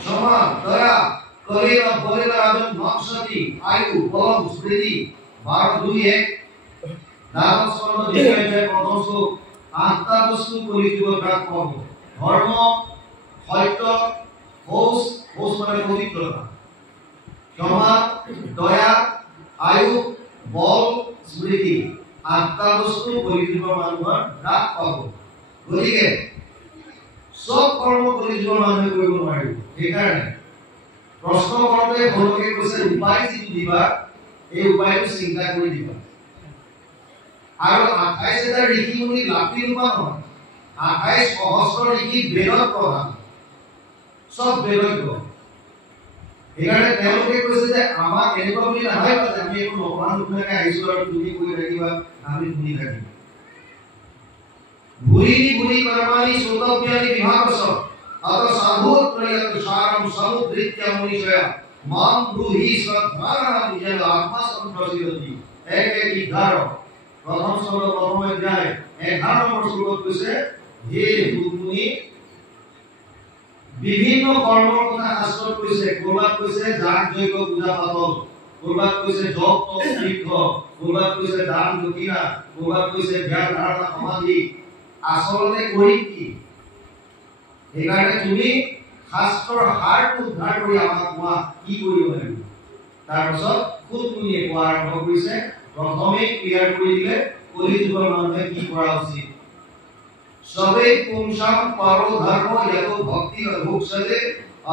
क्षमा दया कलेना बोलेना आदम नक्षति आयु बल स्मृति 12:2-1 दान स्कंद দ্বিতীয় অধ্যায় প্রথম শ্লোক আত্মা বস্তু কলিযুগ প্রাক পাব ধর্ম সত্য হোস মানে পবিত্রতা क्षमा दया आयु बल स्मृति आत्मा बस्तु कलिजुगर মানুহৰ প্ৰাক পাব গতিকে সব কৰ্ম কলিযুগৰ মানুহে কৰিব নোৱাৰিব সেইকাৰণে প্ৰশ্ন কৰোঁতে ভগৱানে কৈছে উপায় যিটো দিবা এই উপায়টো চিন্তা কৰি দিবা আৰু 28 ঋষি মুনি লাভি ৰূপা নহয় 28 সহস্ৰ ঋষি বেদত প্ৰধান সব বেদজ্ঞ সেইকাৰণে তেওঁলোকে কৈছে যে আমাক এনেকুৱা বুলি নহয় যে আমি একো নকৰাৰ নুশুনাকে আহিছো আৰু তুমি কৈ থাকিবা আমি শুনি থাকিম ভুৰি ভুৰি কৰ্মাণি শ্ৰোতব্যানি বিভাগস अत साधुत प्रयत सारम समुद्रित्य मुनिशया मां ब्रूहि श्रद्धारः निज आत्मा संप्रसिद्धि 1:11 प्रथम श्लोक प्रथम अध्याय 11 নম্বৰ শ্লোকত কৈছে হে মুনি বিভিন্ন কৰ্মৰ কথা শাস্ত্ৰত কৈছে কৰবাত কৈছে যাগ যজ্ঞ পূজা পাতল কৰবাত কৈছে জপ তপ তীৰ্থ কৰবাত কৈছে দান দক্ষিণা কৰবাত কৈছে ধ্যান ধাৰণা সমাধি আচলতে কৰি কি সেইকাৰণে তুমি শাস্ত্ৰৰ হাৰটো উদ্ধাৰ কৰি আমাক কোৱা কি কৰিব লাগিব তাৰপিছত খুব তুমিয়ে কোৱা আৰম্ভ কৰিছে প্ৰথমে ক্লিয়াৰ কৰি দিলে কলিযুগৰ মানুহে কি কৰা উচিত সবে পুংসাম পারো ধর্ম যত ভক্তি অভুক্সতে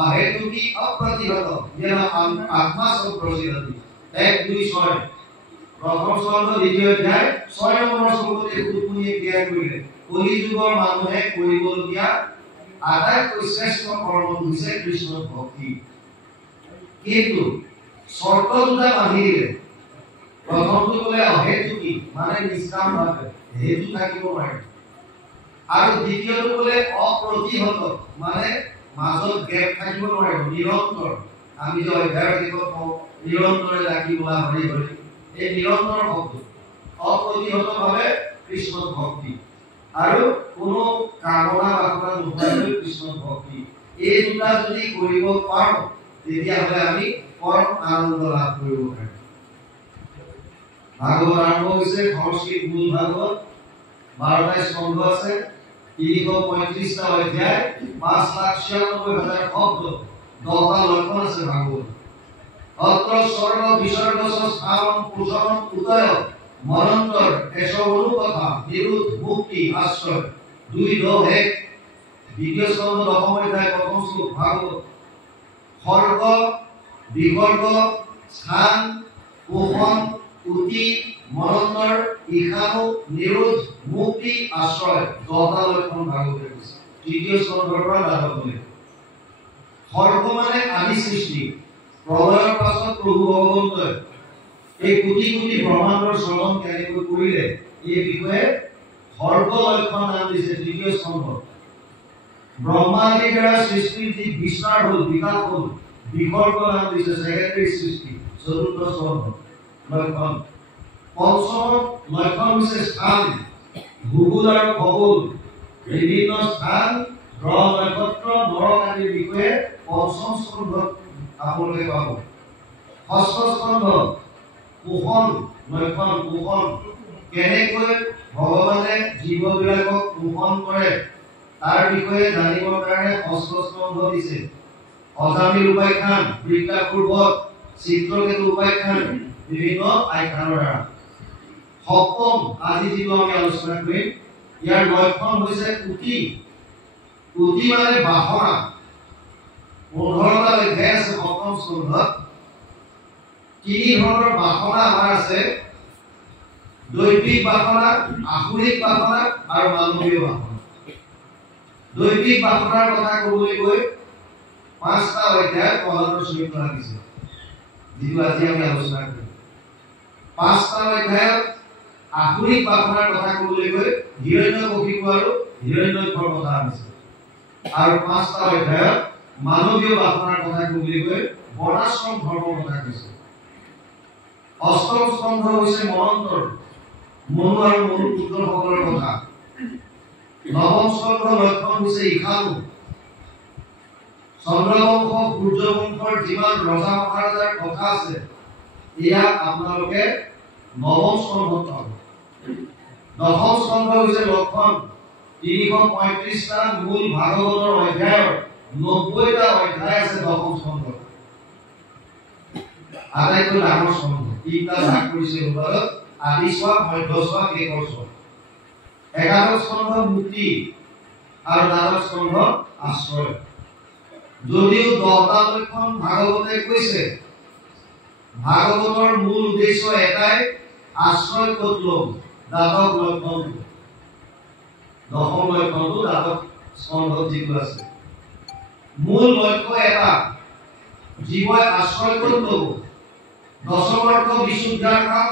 অহেতুকি অপ্রতিহত যেন আত্মা সংপ্রসিদ্ধতি 1:2-6 প্রথম স্কন্ধ দ্বিতীয় অধ্যায় 6 নম্বৰ শ্লোকতে খুব তুমিয়ে ক্লিয়াৰ কৰিলে কলিযুগৰ মানুহে কৰিবলগীয়া আটাইতকৈ শ্ৰেষ্ঠ কৰ্ম হৈছে কৃষ্ণ ভক্তি কিন্তু শৰ্ত দুটা বান্ধি দিলে প্ৰথমটো ক'লে অহেতুকি মানে নিষ্কাম ভাৱে হেতু থাকিব নোৱাৰে আৰু দ্বিতীয়টো ক'লে অপ্ৰতিহত মানে মাজত গেপ থাকিব নোৱাৰে নিৰন্তৰ আমি যে অধ্যায়ৰ দিশত কওঁ নিৰন্তৰে লাগি বোলা হৰি হৰি এই নিৰন্তৰ শব্দ অপ্ৰতিহতভাৱে কৃষ্ণ ভক্তি আৰু কোনো কামনা বাসনা নোহোৱাকৈ কৃষ্ণ ভক্তি এই দুটা যদি কৰিব পাৰো তেতিয়াহ'লে আমি পৰম আনন্দ লাভ কৰিব পাৰিম ভাগৱত আৰম্ভ হৈছে সংস্কৃত মূল ভাগৱত 12টা স্কন্ধ আছে 335টা অধ্যায় 5,96,000 শব্দ 10টা লক্ষণ আছে ভাগৱত অত্ৰ স্বৰ্গ বিসৰ্গস স্থানম পুষণম উদয় মনন্তৰ এসব অনুকথা নিৰুদ্ধ মুক্তি আশ্ৰয় 2:1 দ্বিতীয় স্কন্ধ 10ম অধ্যায় প্ৰথম শ্লোক ভাগৱত স্বৰ্গ বিসৰ্গ স্থান পোষণ উতি মনন্তৰ ইখানু নিৰুদ্ধ মুক্তি আশ্ৰয় 10টা লক্ষণ ভাগৱতে কৈছে তৃতীয় স্কন্ধৰ পৰা দ্বাদশলৈ স্বৰ্গ মানে আদি সৃষ্টি প্ৰলয়ৰ পাছত প্ৰভু ভগৱন্তই এই কোটি কোটি ব্ৰহ্মাণ্ডৰ সৃজন কেনেকৈ কৰিলে এই বিষয়ে সৰ্ব লক্ষণ নাম দিছে তৃতীয় স্কন্ধ ব্ৰহ্মাদিৰ দ্বাৰা সৃষ্টিৰ যি বিস্তাৰ হ'ল বিকাশ হ'ল বিসৰ্গ নাম দিছে সেকেন্ডাৰী সৃষ্টি চতুৰ্থ স্কন্ধ লক্ষণ পঞ্চম লক্ষণ হৈছে স্থান ভূগোল আৰু খগোল বিভিন্ন স্থান গ্ৰহ নক্ষত্ৰ নৰক আদিৰ বিষয়ে পঞ্চম স্কন্ধত আপোনালোকে পাব ষষ্ঠ স্কন্ধ পোষণ লক্ষণ পোষণ কেনেকৈ ভগৱানে জীৱবিলাকক পোষণ কৰে তাৰ বিষয়ে জানিবৰ কাৰণে ষষ্ঠ স্কন্ধ দিছে অজামিল উপাখ্যান বৃত্তাপূৰ্বক চিত্ৰকেতু উপাখ্যান বিভিন্ন আখ্যানৰ দ্বাৰা সপ্তম আজি যিটো আমি আলোচনা কৰিম ইয়াৰ লক্ষণ হৈছে উতি উতি মানে বাসনা 15টা অধ্যায় আছে সপ্তম স্কন্ধত তিনি ধৰণৰ বাসনা আমাৰ আছে দৈবিক বাসনা আসুৰিক বাসনা আৰু মানৱীয় বাসনা দৈবিক বাসনাৰ কথা ক'বলৈ গৈ 5টা অধ্যায় প্ৰহ্লাদৰ চৰিত্ৰ লাগিছে যিটো আজি আমি আলোচনা কৰিম 5টা অধ্যায়ত আসুৰিক বাসনাৰ কথা ক'বলৈ গৈ হিৰণ্যকশিপু আৰু হিৰণ্যকশিপুৰ কথা আছে আৰু 5টা অধ্যায়ত মানৱীয় বাসনাৰ কথা ক'বলৈ গৈ বৰ্ণাশ্ৰম ধৰ্মৰ কথা কৈছে অষ্টম স্কন্ধ হৈছে মনন্তৰ মনু আৰু মনু পুত্ৰসকলৰ কথা নৱম স্কন্ধ লক্ষণ হৈছে ইখানু চন্দ্ৰবংশ সূৰ্যবংশৰ যিমান ৰজা মহাৰাজাৰ কথা আছে এয়া আপোনালোকে নৱম স্কন্ধত পাব। দশম স্কন্ধ হৈছে লক্ষণ 335টা মূল ভাগৱতৰ অধ্যায়ৰ 90টা অধ্যায় আছে দশম স্কন্ধত। আটাইতকৈ ডাঙৰ স্কন্ধ তিনিটা ভাগ কৰিছে উদাহৰণ আদি স্বভাৱ মধ্যস্বভাৱ শেষৰ স্বভাৱ। একাদশ স্কন্ধ মুক্তি আৰু দ্বাদশ স্কন্ধ আশ্ৰয়। যদিও 10টা লক্ষণ ভাগৱতে কৈছে ভাগৱতৰ মূল উদ্দেশ্য এটাই আশ্ৰয় ক'ত ল'ম দ্বাদশ লক্ষণ দশম লক্ষণটো দ্বাদশ স্কন্ধত যিটো আছে মূল লক্ষ্য এটা জীৱই আশ্ৰয় ক'ত ল'ব দশম অৰ্থ বিশুদ্ধাৰ কাম